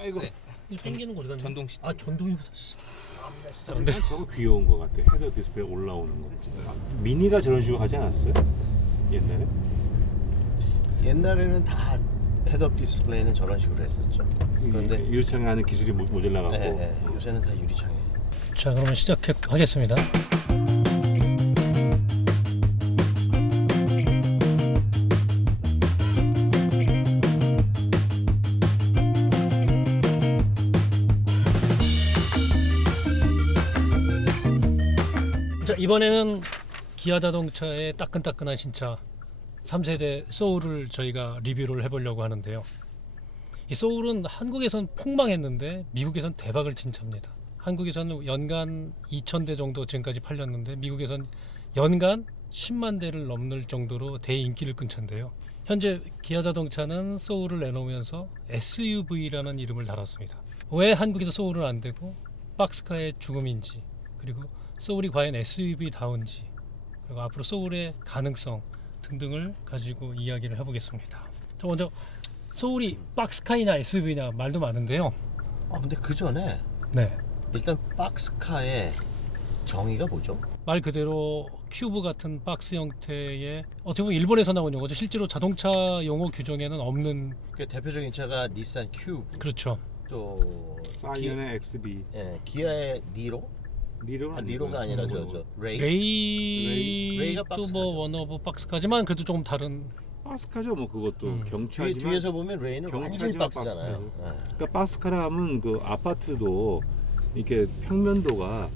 아이고. 네. 이 땡기는 거 어디 갔냐? 전동 시트. 아 전동이보다 씨. 근데 저거 귀여운 것 같아. 헤더 디스플레이 올라오는 거. 미니가 저런 식으로 하지 않았어요? 옛날에? 옛날에는 다 헤드업 디스플레이는 저런 식으로 했었죠. 그런데 유리창에 하는 기술이 모자라갖고. 요새는 다 유리창에. 자 그러면 시작하겠습니다. 자 이번에는 기아 자동차의 따끈따끈한 신차 3세대 소울을 저희가 리뷰를 해보려고 하는데요. 이 소울은 한국에선 폭망했는데 미국에선 대박을 친 차입니다. 한국에서는 연간 2,000대 정도 지금까지 팔렸는데 미국에선 연간 10만 대를 넘는 정도로 대인기를 끈 차인데요. 현재 기아 자동차는 소울을 내놓으면서 SUV라는 이름을 달았습니다. 왜 한국에서 소울은 안 되고 박스카의 죽음인지, 그리고 소울이 과연 SUV다운지, 그리고 앞으로 소울의 가능성 등등을 가지고 이야기를 해보겠습니다. 자, 먼저 소울이 박스카이냐 SUV냐 말도 많은데요. 근데 그 전에 네. 일단 박스카의 정의가 뭐죠? 말 그대로 큐브 같은 박스 형태의 어떻게 보면 일본에서 나온 용어죠. 실제로 자동차 용어 규정에는 없는. 그 대표적인 차가 닛산 큐브, 그렇죠. 또 사이언의 XB. 기아의 니로? 니로가 아니라 저 레이. 레이가 또 뭐 박스카죠. 원오브 박스카지만 그래도 조금 다른. 박스카죠, 뭐 그것도 경차지만. 뒤에서 보면 레이는 완전히 경차지만 박스잖아요. 그러니까 박스카라 하면 그 아파트도 이렇게 평면도가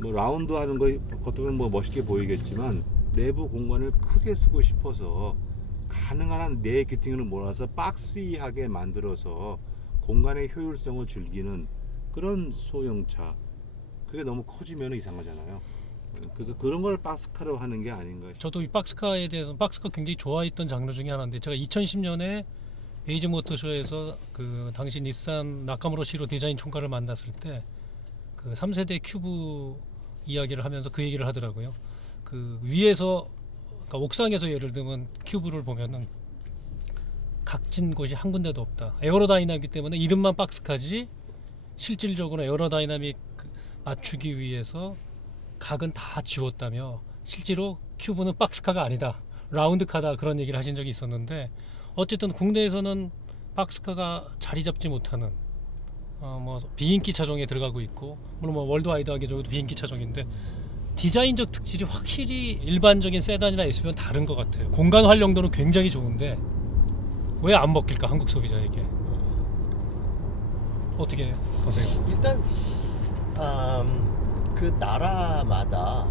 뭐 라운드하는 거 겉으로는 뭐 멋있게 보이겠지만 내부 공간을 크게 쓰고 싶어서 가능한 한 내 기팅을 몰아서 박시하게 만들어서 공간의 효율성을 즐기는 그런 소형차. 그게 너무 커지면 이상하잖아요. 그래서 그런 걸 박스카로 하는 게 아닌가 싶어요. 저도 이 박스카에 대해서 박스카 굉장히 좋아했던 장르 중에 하나인데, 제가 2010년에 베이지 모터쇼에서 그 당시 닛산 나카무라 시로 디자인 총괄을 만났을 때 그 3세대 큐브 이야기를 하면서 그 얘기를 하더라고요. 그 위에서, 그러니까 옥상에서 예를 들면 큐브를 보면은 각진 곳이 한 군데도 없다. 에어로다이나믹 때문에 이름만 박스카지 실질적으로 에어로다이나믹 맞추기 위해서 각은 다 지웠다며, 실제로 큐브는 박스카가 아니다, 라운드카다, 그런 얘기를 하신 적이 있었는데, 어쨌든 국내에서는 박스카가 자리 잡지 못하는 뭐 비인기 차종에 들어가고 있고, 물론 뭐 월드와이드하게 적어도 비인기 차종인데 디자인적 특질이 확실히 일반적인 세단이나 SUV는 다른 것 같아요. 공간 활용도는 굉장히 좋은데 왜 안 먹힐까, 한국 소비자에게. 어떻게 보세요? 일단 그 나라마다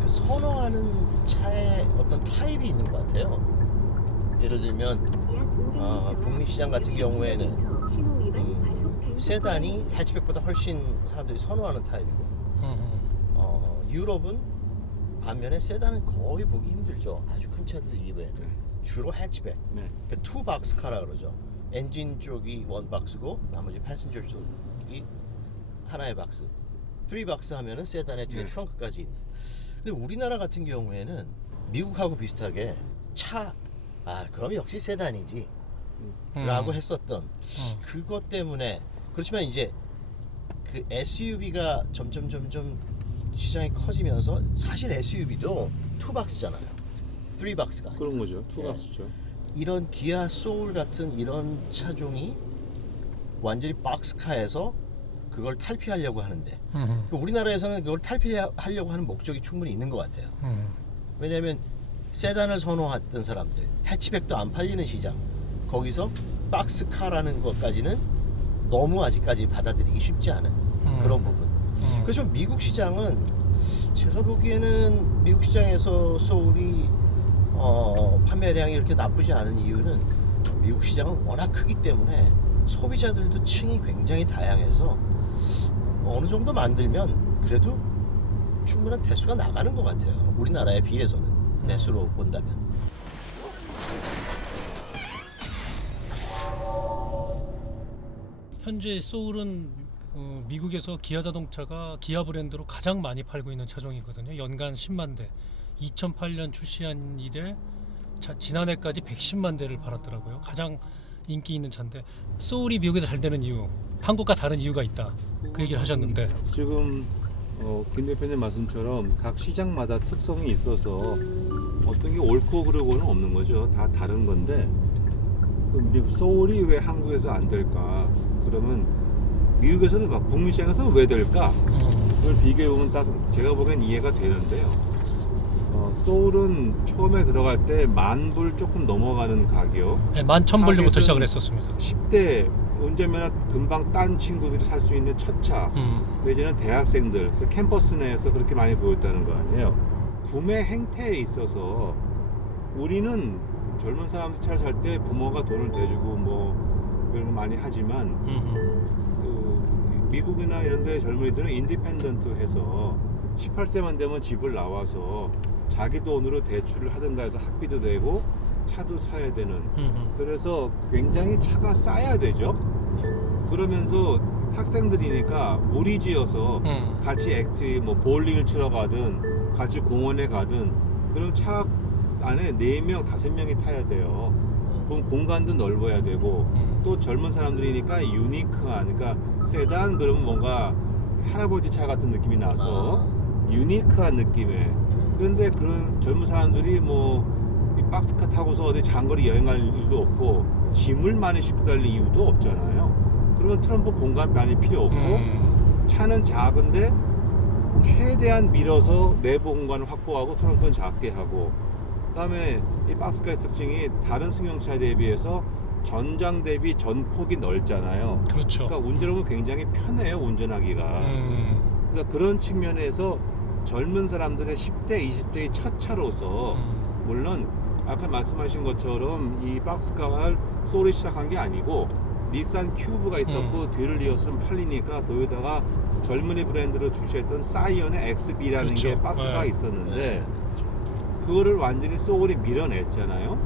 그 선호하는 차의 어떤 타입이 있는 것 같아요. 예를 들면 북미 시장 같은 경우에는 세단이 해치백보다 훨씬 사람들이 선호하는 타입이고, 유럽은 반면에 세단은 거의 보기 힘들죠. 아주 큰 차들 이외에는 주로 해치백, 그러니까 투 박스카라 그러죠. 엔진 쪽이 원 박스고 나머지 패신저 쪽이 하나의 박스. 3박스 하면은 세단에 뒤에 트렁크까지 있는. 근데 우리나라 같은 경우에는 미국하고 비슷하게 그럼 역시 세단이지 라고 했었던 그것 때문에. 그렇지만 이제 그 SUV가 점점 시장이 커지면서 사실 SUV도 2박스잖아요. 3박스가 그런 거죠. 투박스죠. 이런 기아 소울 같은 이런 차종이 완전히 박스카에서 그걸 탈피하려고 하는데, 우리나라에서는 그걸 탈피하려고 하는 목적이 충분히 있는 것 같아요. 왜냐하면 세단을 선호했던 사람들, 해치백도 안 팔리는 시장, 거기서 박스카라는 것까지는 너무 아직까지 받아들이기 쉽지 않은 그런 부분. 그래서 미국 시장은 제가 보기에는 미국 시장에서 소울이 판매량이 이렇게 나쁘지 않은 이유는 미국 시장은 워낙 크기 때문에 소비자들도 층이 굉장히 다양해서 어느 정도 만들면 그래도 충분한 대수가 나가는 것 같아요. 우리나라에 비해서는 대수로 본다면. 현재 소울은 미국에서 기아 자동차가 기아 브랜드로 가장 많이 팔고 있는 차종이거든요. 연간 10만 대. 2008년 출시한 이래 지난해까지 110만 대를 팔았더라고요. 가장 인기 있는 차인데, 소울이 미국에서 잘 되는 이유, 한국과 다른 이유가 있다. 그 얘기를 하셨는데 지금 김 대표님 말씀처럼 각 시장마다 특성이 있어서 어떤 게 옳고 그르고는 없는 거죠. 다 다른 건데 미국 소울이 왜 한국에서 안 될까? 그러면 미국에서는 막 북미 시장에서는 왜 될까? 그걸 비교해 보면 딱 제가 보기엔 이해가 되는데요. 소울은 처음에 들어갈 때 10,000불 조금 넘어가는 가격. 네, 11,000불부터 타겟은 시작을 했었습니다. 10대 운전면허 금방 딴 친구들이 살 수 있는 첫 차. 내지는 대학생들, 그래서 캠퍼스 내에서 그렇게 많이 보였다는 거 아니에요. 구매 행태에 있어서 우리는 젊은 사람들 차를 살 때 부모가 돈을 대주고 뭐 이런 거 많이 하지만 그 미국이나 이런 데 젊은이들은 인디펜던트해서 18세만 되면 집을 나와서 자기 돈으로 대출을 하든가 해서 학비도 내고 차도 사야 되는, 그래서 굉장히 차가 싸야 되죠. 그러면서 학생들이니까 무리지어서 같이 액티 뭐 볼링을 치러 가든 같이 공원에 가든 그럼 차 안에 4명, 5명이 타야 돼요. 그럼 공간도 넓어야 되고 또 젊은 사람들이니까 유니크한, 그러니까 세단 그러면 뭔가 할아버지 차 같은 느낌이 나서 유니크한 느낌의. 그런데 그런 젊은 사람들이 뭐 이 박스카 타고서 어디 장거리 여행 갈 일도 없고 짐을 많이 싣고 다닐 이유도 없잖아요. 그러면 트렁크 공간 많이 필요 없고 차는 작은데 최대한 밀어서 내부 공간을 확보하고 트렁크는 작게 하고, 그다음에 이 박스카의 특징이 다른 승용차에 대비해서 전장 대비 전폭이 넓잖아요. 그렇죠. 그러니까 운전하면 굉장히 편해요, 운전하기가. 그래서 그런 측면에서 젊은 사람들의 10대, 20대의 첫 차로서 물론 아까 말씀하신 것처럼 이 박스카가 소울이 시작한 게 아니고 닛산 큐브가 있었고 뒤를 이어서 팔리니까 도요타가 젊은이 브랜드로 출시했던 사이언의 XB라는 그렇죠. 게 박스가 네. 있었는데 그거를 완전히 소울이 밀어냈잖아요.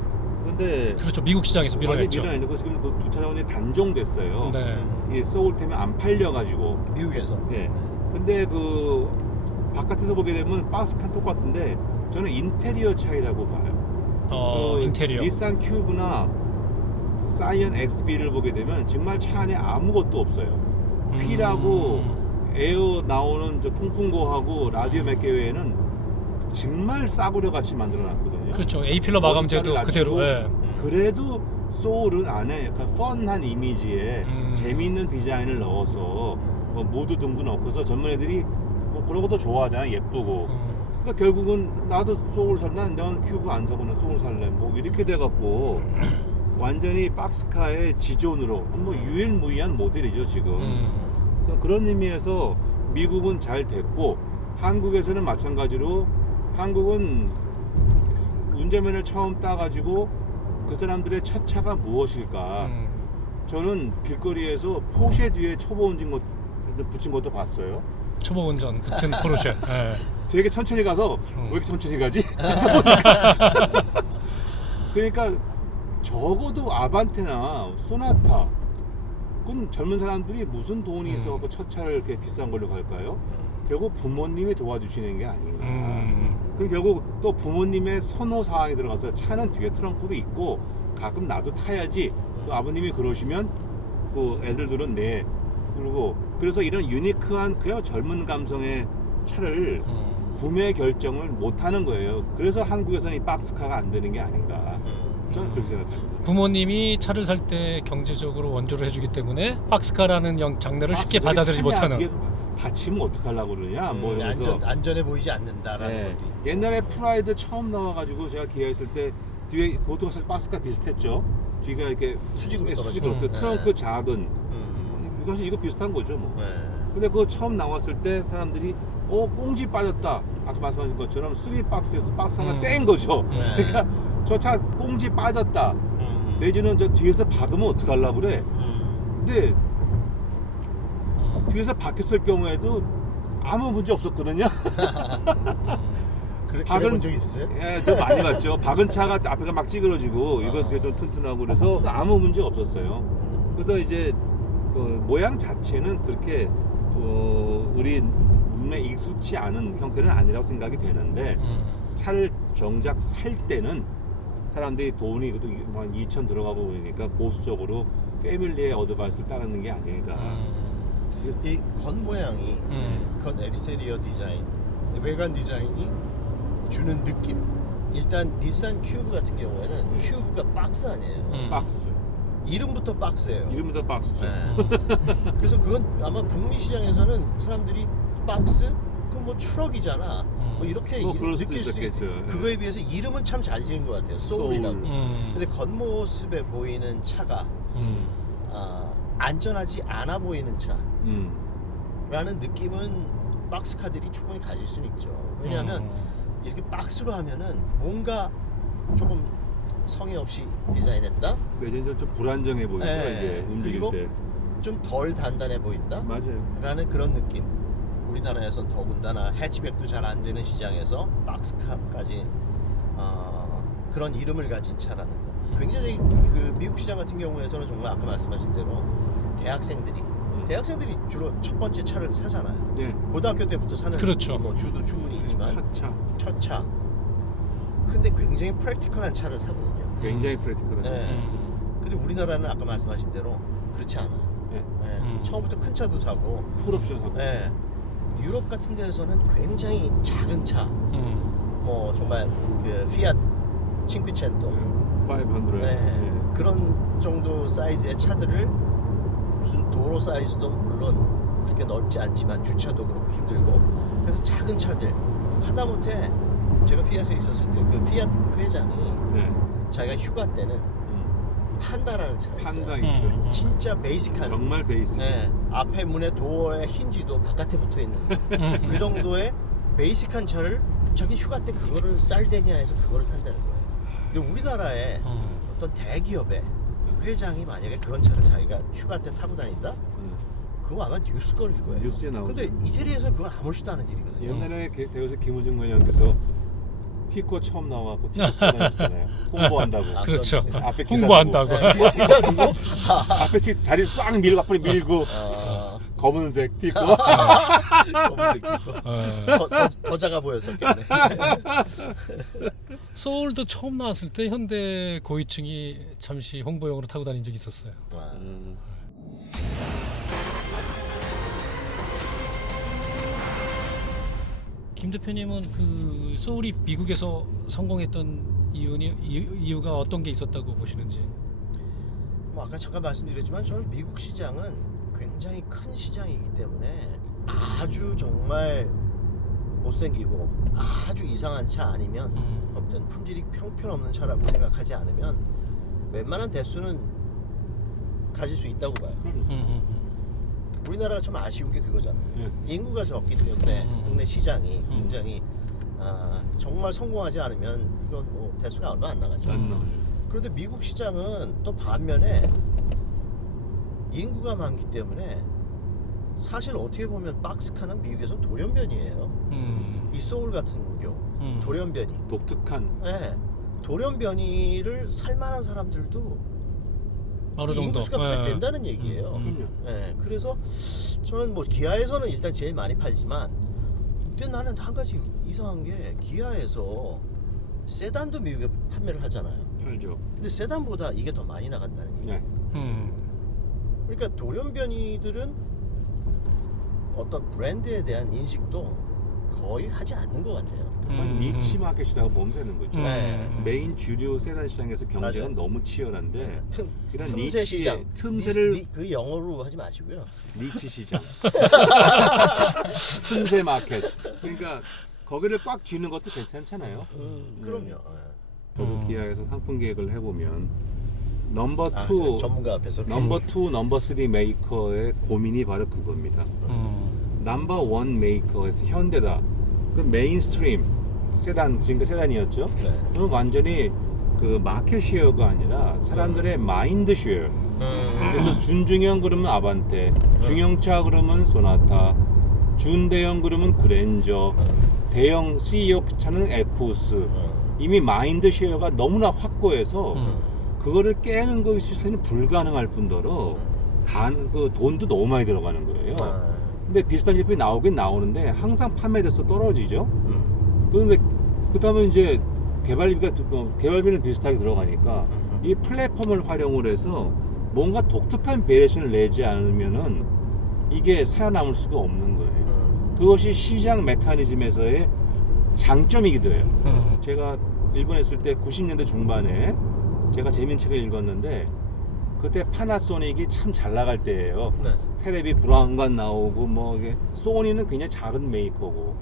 근데 그렇죠. 미국 시장에서 밀어냈죠. 밀어내고 지금 그 두 차량이 단종됐어요. 네. 이 소울 때문에 안 팔려가지고. 미국에서. 예. 근데 그 바깥에서 보게 되면 박스카 똑같은데 저는 인테리어 차이라고 봐요. 인테리어. 닛산 큐브나 사이언 XB를 보게 되면 정말 차 안에 아무것도 없어요. 휠하고 에어 나오는 저 통풍구하고 라디오 몇 개 외에는 정말 싸구려 같이 만들어놨거든요. 그렇죠. A 필러 마감재도 그대로. 예. 그래도 소울은 안에 약간 펀한 이미지에 재미있는 디자인을 넣어서 뭐 무드 등도 넣고서 젊은 애들이 뭐 그런 것도 좋아하잖아요. 예쁘고. 그러니까 결국은 나도 소울 살래, 넌 큐브 안 사고 나 소울 살래, 뭐 이렇게 돼갖고 완전히 박스카의 지존으로 뭐 유일무이한 모델이죠 지금. 그래서 그런 의미에서 미국은 잘 됐고 한국에서는 마찬가지로 한국은 운전면허를 처음 따가지고 그 사람들의 첫 차가 무엇일까? 저는 길거리에서 포쉐 뒤에 초보 운전 것 붙인 것도 봤어요. 초보 운전 붙은 포르쉐. 예. 되게 천천히 가서 왜 이렇게 천천히 가지? 그래서 보니까 그러니까 적어도 아반떼나 소나타 그건 젊은 사람들이 무슨 돈이 있어 첫 차를 이렇게 비싼 걸로 갈까요? 결국 부모님이 도와주시는 게 아닌가. 그럼 결국 또 부모님의 선호 사항이 들어가서 차는 뒤에 트렁크도 있고 가끔 나도 타야지. 또 아버님이 그러시면 그 애들들은 네. 그리고 그래서 이런 유니크한 그냥 젊은 감성의 차를 구매 결정을 못 하는 거예요. 그래서 한국에서는 이 박스카가 안 되는 게 아닌가. 저는 그렇게 생각합니다. 부모님이 차를 살 때 경제적으로 원조를 해주기 때문에 박스카라는 장르를 쉽게 받아들이지 못하는. 뒤에 받치면 어떡하려고 그러냐. 뭐 이러면서. 안전해 보이지 않는다라는 네. 것도 있고. 옛날에 프라이드 처음 나와가지고 제가 기아 있을 때 뒤에 그것도 사실 박스카 비슷했죠. 뒤가 이렇게 수직으로 수직으로 떨어지고. 트렁크 작은. 사실 이거 비슷한 거죠 뭐. 근데 그거 처음 나왔을 때 사람들이 꽁지 빠졌다. 아까 말씀하신 것처럼 3박스에서 박스 하나 뗀 거죠. 그러니까 저 차 꽁지 빠졌다. 내지는 저 뒤에서 박으면 어떡하려고 그래. 근데 뒤에서 박혔을 경우에도 아무 문제 없었거든요. 그래 본 적 있으세요? 예, 좀 많이 봤죠. 박은 차가 앞에가 막 찌그러지고 이건 되게 좀 튼튼하고 그래서 아무 문제 없었어요. 그래서 이제 모양 자체는 그렇게 우리 눈에 익숙치 않은 형태는 아니라고 생각이 되는데 차를 정작 살 때는 사람들이 돈이 한 2천 들어가고 그러니까 보수적으로 패밀리의 어드바이스를 따르는 게 아닐까. 그래서 이 겉모양이 겉 엑스테리어 디자인, 외관 디자인이 주는 느낌. 일단 닛산 큐브 같은 경우에는 큐브가 박스 아니에요. 박스죠. 이름부터 박스예요. 이름부터 박스죠. 네. 그래서 그건 아마 북미 시장에서는 사람들이 박스? 그건 뭐 트럭이잖아. 뭐 이렇게 뭐 그럴 수도 느낄 수 있었겠죠. 있어요. 예. 그거에 비해서 이름은 참 잘 지은 것 같아요. 소울이라고. 근데 겉모습에 보이는 차가 안전하지 않아 보이는 차라는 느낌은 박스카들이 충분히 가질 수는 있죠. 왜냐하면 이렇게 박스로 하면은 뭔가 조금 성의 없이 디자인했다? 내전 좀 불안정해 보이죠. 네. 이게 움직일 그리고 때. 좀 덜 단단해 보인다? 맞아요. 라는 그런 느낌. 우리나라에선 더군다나 해치백도 잘 안 되는 시장에서 박스카까지 그런 이름을 가진 차라는 거. 굉장히 그 미국 시장 같은 경우에서는 정말 아까 말씀하신 대로 대학생들이 주로 첫 번째 차를 사잖아요. 네. 고등학교 때부터 사는 그렇죠. 뭐 주도 충분히 있지만 첫 차. 근데 굉장히 프랙티컬한 차를 사거든요. 굉장히 프랙티컬하죠. 네. 근데 우리나라는 아까 말씀하신 대로 그렇지 않아요. 네. 처음부터 큰 차도 사고 풀옵션 하고. 네. 유럽 같은 데에서는 굉장히 작은 차, 뭐 정말 그 피아트 칭퀴첸토 500. 네. 그런 정도 사이즈의 차들을 무슨 도로 사이즈도 물론 그렇게 넓지 않지만 주차도 그렇고 힘들고 그래서 작은 차들 하다못해 제가 피아트에 있었을 때 그 피아트 회장이 네. 자기가 휴가 때는 판다라는 차가 있어요. 판다 있죠. 진짜 베이직한 정말 베이스. 네, 앞에 문에 도어에 힌지도 바깥에 붙어 있는 그 정도의 베이직한 차를 자기 휴가 때 그거를 쌀데니아 해서 그거를 탄다는 거예요. 근데 우리나라에 어떤 대기업의 회장이 만약에 그런 차를 자기가 휴가 때 타고 다닌다? 그거 아마 뉴스 걸릴 거예요. 뉴스에 나오죠. 근데 이태리에서는 그건 아무렇지도 않은 일이거든요. 옛날에 대우에서 김우중 의원께서 티코 처음 나와갖고 티코 다녔잖아요. 홍보한다고. 그렇죠. 앞에 기사 홍보한다고. 두고. 기사 두고 앞에 자리 싹 밀고 앞으로 밀고 검은색 티코. 검은색 티코. 더 작아 보였었겠네. 소울도 처음 나왔을 때 현대 고위층이 잠시 홍보용으로 타고 다닌 적이 있었어요. 와. 김 대표님은 그 소울이 미국에서 성공했던 이유가 어떤 게 있었다고 보시는지? 뭐 아까 잠깐 말씀드렸지만 저는 미국 시장은 굉장히 큰 시장이기 때문에 아주 정말 못생기고 아주 이상한 차 아니면 어떤 품질이 형편없는 차라고 생각하지 않으면 웬만한 대수는 가질 수 있다고 봐요. 우리나라가 좀 아쉬운 게 그거잖아요. 인구가 적기 때문에 국내 시장이 굉장히 정말 성공하지 않으면 이건 뭐 대수가 얼마 안 나가죠. 안 나오죠. 그런데 미국 시장은 또 반면에 인구가 많기 때문에 사실 어떻게 보면 박스카는 미국에서는 돌연변이에요. 이 소울 같은 경우 돌연변이. 독특한. 네. 돌연변이를 살만한 사람들도 어느 정도 인구수가 꽤 된다는 얘기예요. 네. 그래서 저는 뭐 기아에서는 일단 제일 많이 팔지만 근데 나는 한 가지 이상한 게 기아에서 세단도 미국에 판매를 하잖아요. 팔죠. 근데 세단보다 이게 더 많이 나간다는 얘기예요. 네. 그러니까 돌연변이들은 어떤 브랜드에 대한 인식도 거의 하지 않는 것 같아요. 니치 마켓이라고 보면 되는 거죠. 네. 메인 주류 세단 시장에서 경쟁은 맞아요. 너무 치열한데 이런 틈새 니치 시장. 틈새를 그 영어로 하지 마시고요. 니치 시장, 틈새 마켓. 그러니까 거기를 꽉 쥐는 것도 괜찮잖아요. 그럼요. 저도 기아에서 상품 계획을 해보면 넘버 2, 전문가 앞에서 넘버 2, 넘버 3 메이커의 고민이 바로 그겁니다. 넘버 1 메이커에서 현대다. 그 메인스트림 세단, 지금까지 세단이었죠. 네. 그건 완전히 그 마켓 쉐어가 아니라 사람들의 마인드 쉐어. 그래서 준중형 그러면 아반떼, 중형차 그러면 소나타, 준대형 그러면 그랜저, 대형 CEO 차는 에쿠스. 이미 마인드 쉐어가 너무나 확고해서 그거를 깨는 것이 사실 불가능할 뿐더러 그 돈도 너무 많이 들어가는 거예요. 근데 비슷한 제품이 나오긴 나오는데 항상 판매돼서 떨어지죠. 그런데 그다음에 이제 개발비는 비슷하게 들어가니까 이 플랫폼을 활용을 해서 뭔가 독특한 베리에이션을 내지 않으면은 이게 살아남을 수가 없는 거예요. 그것이 시장 메커니즘에서의 장점이기도 해요. 제가 일본에 있을 때 90년대 중반에 제가 재밌는 책을 읽었는데 그때 파나소닉이 참 잘 나갈 때예요. 네. 테레비 브라운관 나오고 뭐 이게 소니는 굉장히 작은 메이커고.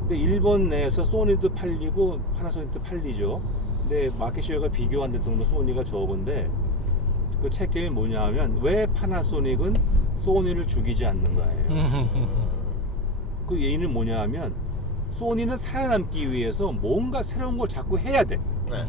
근데 일본 내에서 소니도 팔리고 파나소닉도 팔리죠. 근데 마켓 쉐어가 비교 안 될 정도로 소니가 적은데 그 책 제목이 뭐냐 하면 왜 파나소닉은 소니를 죽이지 않는가예요. 그 예인은 뭐냐 하면 소니는 살아남기 위해서 뭔가 새로운 걸 자꾸 해야 돼. 네.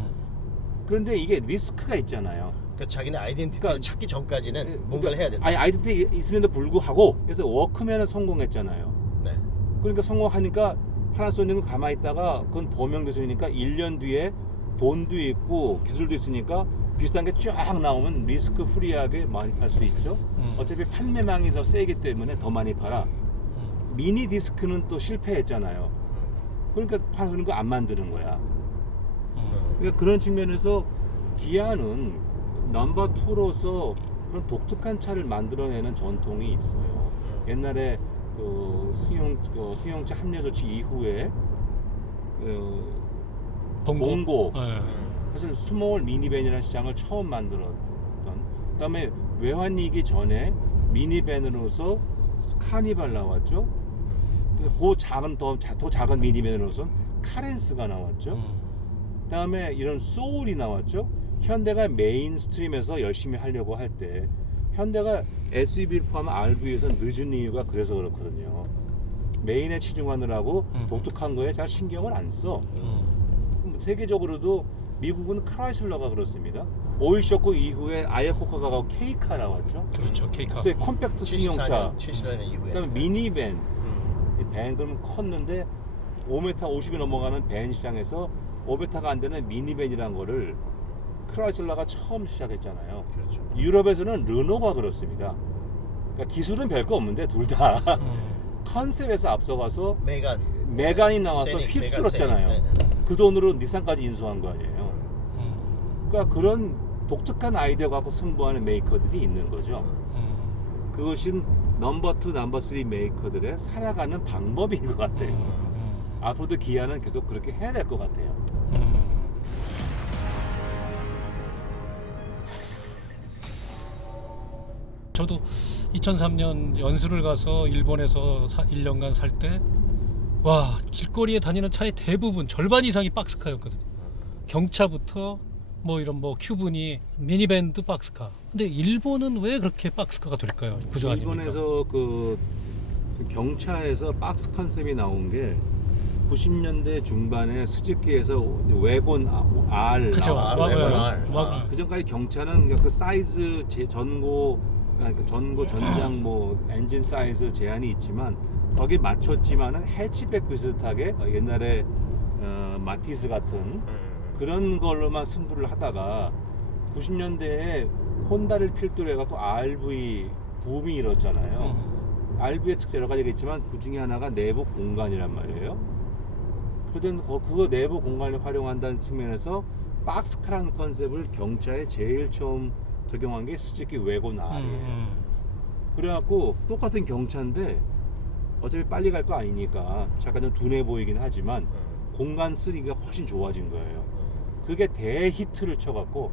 그런데 이게 리스크가 있잖아요. 그러니까 자기네 아이덴티티를 그러니까 찾기 전까지는 뭔가를 해야 된다. 아니 아이덴티티 있음에도 불구하고 그래서 워크맨은 성공했잖아요. 네. 그러니까 성공하니까 파나소닉은 가만히 있다가 그건 범용 기술이니까 1년 뒤에 돈도 있고 기술도 있으니까 비슷한 게 쫙 나오면 리스크 프리하게 많이 팔 수 있죠. 어차피 판매망이 더 세기 때문에 더 많이 팔아. 미니 디스크는 또 실패했잖아요. 그러니까 파나소닉은 안 만드는 거야. 그러니까 그런 측면에서 기아는 넘버 2로서 그런 독특한 차를 만들어내는 전통이 있어요. 옛날에 그 승용차 합류 조치 이후에 봉고 네. 사실 스몰 미니밴이라는 시장을 처음 만들었던. 그다음에 외환위기 전에 미니밴으로서 카니발 나왔죠. 그 작은 더 작은 미니밴으로서 카렌스가 나왔죠. 그다음에 이런 소울이 나왔죠. 현대가 메인스트림에서 열심히 하려고 할 때 현대가 SUV를 포함한 RV에서 늦은 이유가 그래서 그렇거든요. 메인에 치중하느라고 독특한 거에 잘 신경을 안 써. 세계적으로도 미국은 크라이슬러가 그렇습니다. 오일 쇼크 이후에 아이아코카가 가고 K카 나왔죠. 그렇죠. 케이카. 그래서 컴팩트 승용차. 74년 이후에. 그다음에 미니밴. 이 밴 그러면 컸는데 5m 50이 넘어가는 밴 시장에서 5m가 안 되는 미니밴이라는 거를 크라이슬러가 처음 시작했잖아요. 그렇죠. 유럽에서는 르노가 그렇습니다. 그러니까 기술은 별거 없는데 둘 다 컨셉에서 앞서가서 메간이 나와서 세닉, 휩쓸었잖아요. 메간 세닉. 네. 그 돈으로 닛산까지 인수한 거 아니에요. 그러니까 그런 독특한 아이디어 갖고 승부하는 메이커들이 있는 거죠. 그것이 넘버 2, 넘버 3 메이커들의 살아가는 방법인 것 같아요. 앞으로도 기아는 계속 그렇게 해야 될 것 같아요. 저도 2003년 연수를 가서 일본에서 1년간 살 때 와, 길거리에 다니는 차의 대부분 절반 이상이 박스카였거든요. 경차부터 뭐 이런 뭐 큐브니 미니밴도 박스카. 근데 일본은 왜 그렇게 박스카가 될까요? 구조 아닙니까? 일본에서 그 경차에서 박스 컨셉이 나온 게 90년대 중반에 스즈키에서 웨곤 R 그쵸. 웨곤 R. 그 전까지 경차는 그 사이즈 전고 전장 뭐 엔진 사이즈 제한이 있지만 거기 맞췄지만은 해치백 비슷하게 옛날에 마티즈 같은 그런 걸로만 승부를 하다가 90년대에 혼다를 필두로 해갖고 RV 붐이 일었잖아요. RV의 특색 여러 가지가 있지만 그 중에 하나가 내부 공간이란 말이에요. 그런 그거 내부 공간을 활용한다는 측면에서 박스카라는 컨셉을 경차에 제일 처음 적용한 게 스즈키 웨곤 R이에요. 그래갖고 똑같은 경차인데 어차피 빨리 갈 거 아니니까 잠깐 좀 둔해 보이긴 하지만 공간 쓰기가 훨씬 좋아진 거예요. 그게 대히트를 쳐갖고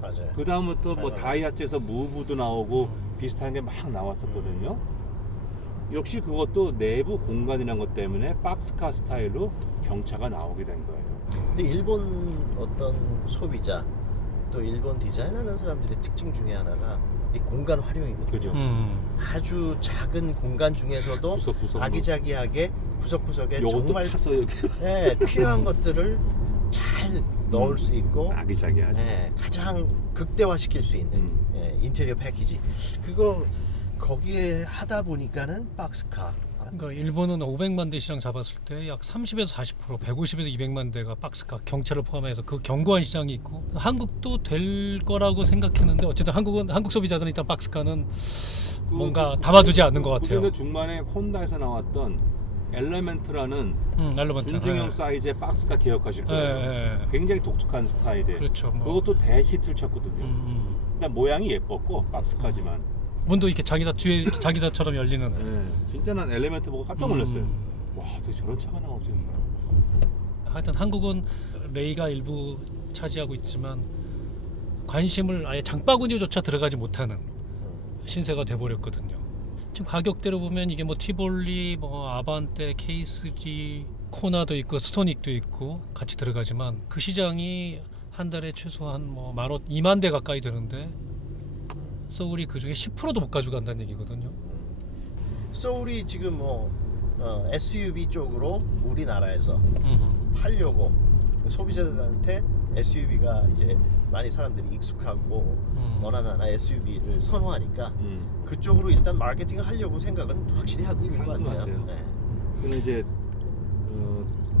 맞아요. 그 다음부터 뭐 다이하츠에서 무브도 나오고 비슷한 게 막 나왔었거든요. 역시 그것도 내부 공간이라는 것 때문에 박스카 스타일로 경차가 나오게 된 거예요. 근데 일본 어떤 소비자 또 일본 디자인하는 사람들의 특징 중에 하나가 이 공간 활용이거든요. 그죠? 아주 작은 공간 중에서도 구석구석 아기자기하게 구석구석에 요것도 정말 파서 이렇게 필요한 것들을 잘 넣을 수 있고 아기자기하죠. 가장 극대화시킬 수 있는 인테리어 패키지 그거 거기에 하다 보니까는 박스카. 그러니까 일본은 500만 대 시장 잡았을 때 약 30에서 40%, 150에서 200만 대가 박스카 경차를 포함해서 그 견고한 시장이 있고 한국도 될 거라고 생각했는데 어쨌든 한국 소비자들은 일단 박스카는 뭔가 담아두지 않는 것 같아요. 90년대 중반에 혼다에서 나왔던 엘레멘트라는 엘리먼트. 준중형 사이즈의 박스카 기억하실 거예요. 굉장히 독특한 스타일이에요. 그렇죠. 뭐. 그것도 대히트를 쳤거든요. 일단 모양이 예뻤고 박스카지만. 문도 이렇게 뒤에 자기자처럼 열리는. 네, 진짜 난 엘레멘트 보고 깜짝 놀랐어요. 와, 어떻게 저런 차가 나오지? 하여튼 한국은 레이가 일부 차지하고 있지만 관심을 아예 장바구니조차 들어가지 못하는 신세가 돼버렸거든요. 지금 가격대로 보면 이게 뭐 티볼리, 뭐 아반떼, K3, 코나도 있고 스토닉도 있고 같이 들어가지만 그 시장이 한 달에 최소한 뭐 2만 대 가까이 되는데 소울이 그 중에 10%도 못 가져간다는 얘기거든요. 소울이 지금 뭐 SUV 쪽으로 우리나라에서 팔려고 소비자들한테 SUV가 이제 많이 사람들이 익숙하고 너나나나 SUV를 선호하니까 그쪽으로 일단 마케팅을 하려고 생각은 확실히 하고 있는 것 하는 것 같아요. 같아요. 네. 근데 이제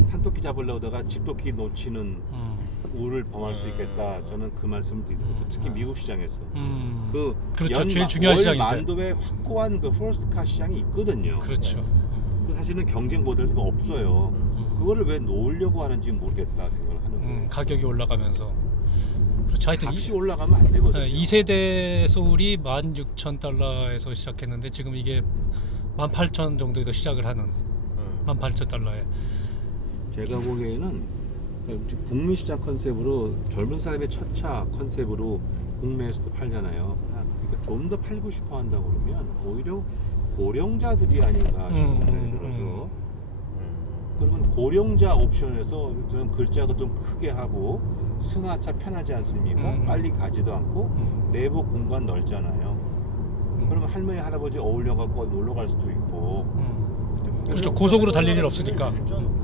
산토끼 잡으려다가 집토끼 놓치는 우를 범할 수 있겠다. 저는 그 말씀을 드리는 거죠. 특히 미국 시장에서 그렇죠. 제일 중요한 시장인데. 만도에 확고한 그 퍼스트카 시장이 있거든요. 그렇죠. 사실은 경쟁 모델도 없어요. 그거를 왜 놓으려고 하는지 모르겠다 생각을 하는 거예요. 가격이 올라가면서. 그렇죠. 하여튼 값이 올라가면 안 되거든요. 2세대 소울이 16,000달러에서 시작했는데 지금 이게 18,000 정도에서 시작을 하는 18,000달러에. 제가 보기에는 북미 시장 컨셉으로 젊은 사람의 첫 차 컨셉으로 국내에서도 팔잖아요. 그러니까 좀 더 팔고 싶어 한다 그러면 오히려 고령자들이 아닌가 싶은 생각이 들어서 그러면 고령자 옵션에서 저는 글자가 좀 크게 하고 승하차 편하지 않습니까? 빨리 가지도 않고 내부 공간 넓잖아요. 그러면 할머니 할아버지 어울려 갖고 놀러 갈 수도 있고. 그렇죠. 고속으로 달릴 일 없으니까.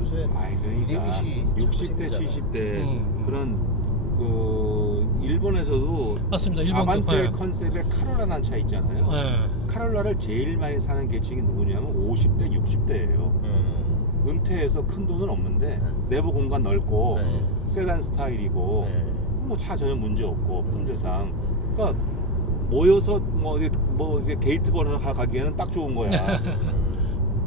요새 그러니까 리밋이 60대, 자꾸 70대 그런 그 일본에서도 맞습니다. 일본도. 아반떼 컨셉의 카롤라라는 차 있잖아요. 네. 카롤라를 제일 많이 사는 계층이 누구냐면 50대, 60대예요. 은퇴해서 큰 돈은 없는데 내부 공간 넓고 세단 스타일이고 뭐 차 전혀 문제 없고 품질상 그러니까 모여서 뭐 이게 게이트 번호 가기에는 딱 좋은 거야.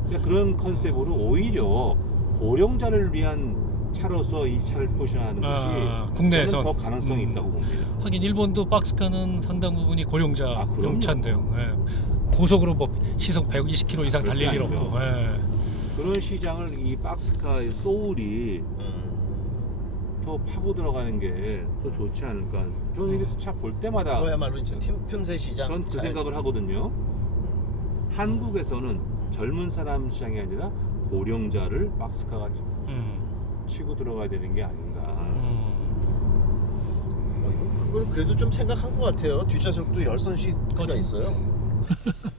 그러니까 그런 컨셉으로 오히려 고령자를 위한 차로서 이 차를 포션하는 것이 국내에서 저는 더 가능성이 있다고 봅니다. 하긴 일본도 박스카는 상당 부분이 고령자 그럼요. 용차인데요. 고속으로 뭐 시속 120km 이상 달릴 일 절대 없고. 그런 시장을 이 박스카의 소울이 더 파고 들어가는 게 더 좋지 않을까. 저는 이게 차 볼 때마다 그거야말로 이제 틈새 시장. 전 그 생각을 하거든요. 한국에서는 젊은 사람 시장이 아니라 고령자를 박스카가 치고 들어가야 되는 게 아닌가. 그걸 그래도 좀 생각한 것 같아요. 뒷좌석도 열선 시트가 있어요.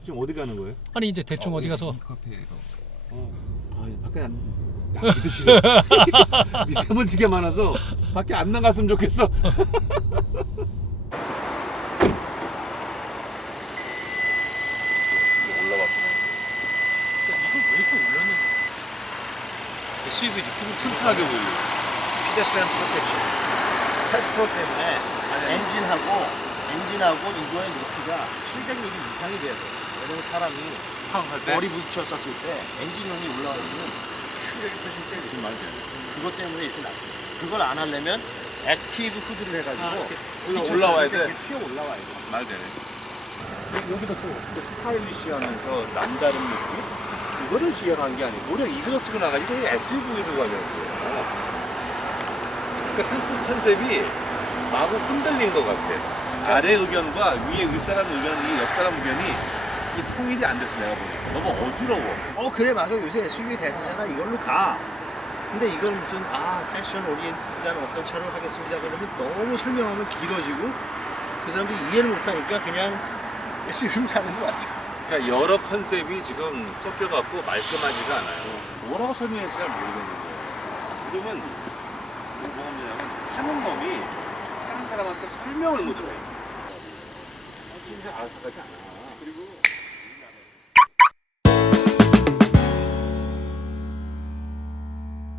지금 어디 가는 거예요? 아니 이제 대충 어디 가서 밖에 나가기도 싫어. 미세먼지가 많아서 밖에 안 나갔으면 좋겠어. 이걸 왜 이렇게 올렸는지. SUV 느낌은 튼튼하게 보이고. 피데스트리안 프로텍션 8% 때문에 엔진하고 이거의 높이가 700mm 이상이 돼야 돼요. 왜냐면 사람이 머리 부딪혔었을 때 엔진용이 올라가면 출력이 훨씬 세거든요. 그것 때문에 이렇게 낮습니다. 그걸 안 하려면 액티브 후드를 해가지고 올라와야 돼. 튀어 올라와야 돼. 말 되네. 여기도 써. 스타일리시하면서 남다른 느낌? 이거를 지향한 게 아니고 오히려 이그저트로 나가지고 SUV로 가려고 해요. 그러니까 상품 컨셉이 마구 흔들린 것 같아. 아래 의견과 위에 윗사람 의견이 옆사람 의견이 이 통일이 안 돼서 내가 보니까 너무 어지러워. 그래 맞아. 요새 SUV 대세잖아. 이걸로 가. 근데 이걸 무슨 패션 오리엔티드한 어떤 차를 하겠습니다 그러면 너무 설명하면 길어지고 그 사람들이 이해를 못하니까 그냥 SUV로 가는 것 같아. 그러니까 여러 컨셉이 지금 섞여갖고 말끔하지가 않아요. 뭐라고 설명할지 잘 모르겠는데. 그러면 뭐가 문제냐면 하는 놈이 사는 사람한테 설명을 못해. 진짜 알아서 가지 않아.